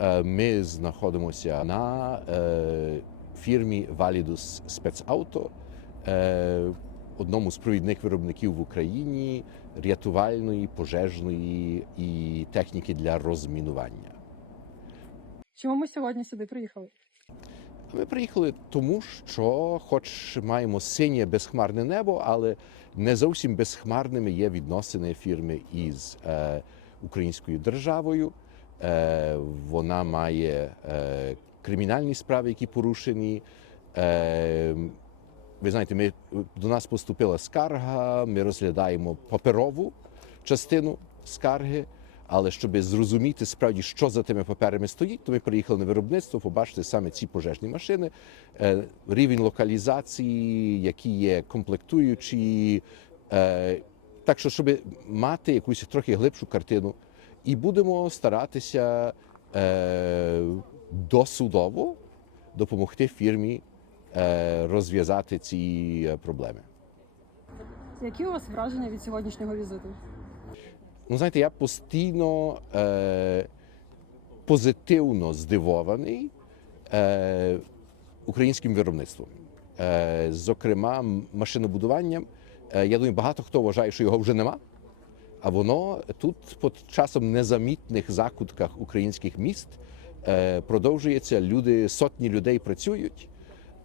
Е, Ми знаходимося на е, фірмі Validus Спецауто, одному з провідних виробників в Україні рятувальної, пожежної і техніки для розмінування. Чому ми сьогодні сюди приїхали? Ми приїхали тому, що, хоч маємо синє безхмарне небо, але не зовсім безхмарними є відносини фірми із е, українською державою. Е, вона має е, кримінальні справи, які порушені. Е, ви знаєте, ми, до нас поступила скарга, ми розглядаємо паперову частину скарги. Але щоб зрозуміти справді, що за тими паперами стоїть, то ми приїхали на виробництво, побачити саме ці пожежні машини, рівень локалізації, які є комплектуючі. Так що, щоб мати якусь трохи глибшу картину, і будемо старатися е, досудово допомогти фірмі е, розв'язати ці е, проблеми. Які у вас враження від сьогоднішнього візиту? Ну, знаєте, я постійно е, позитивно здивований е, українським виробництвом. Е, зокрема, машинобудуванням. Е, я думаю, багато хто вважає, що його вже нема. А воно тут, по часом незамітних закутках українських міст, е, продовжується. Люди, сотні людей працюють,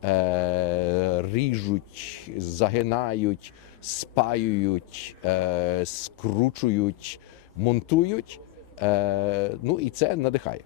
е, ріжуть, загинають, спаюють, е, скручують, монтують. Ну і це надихає.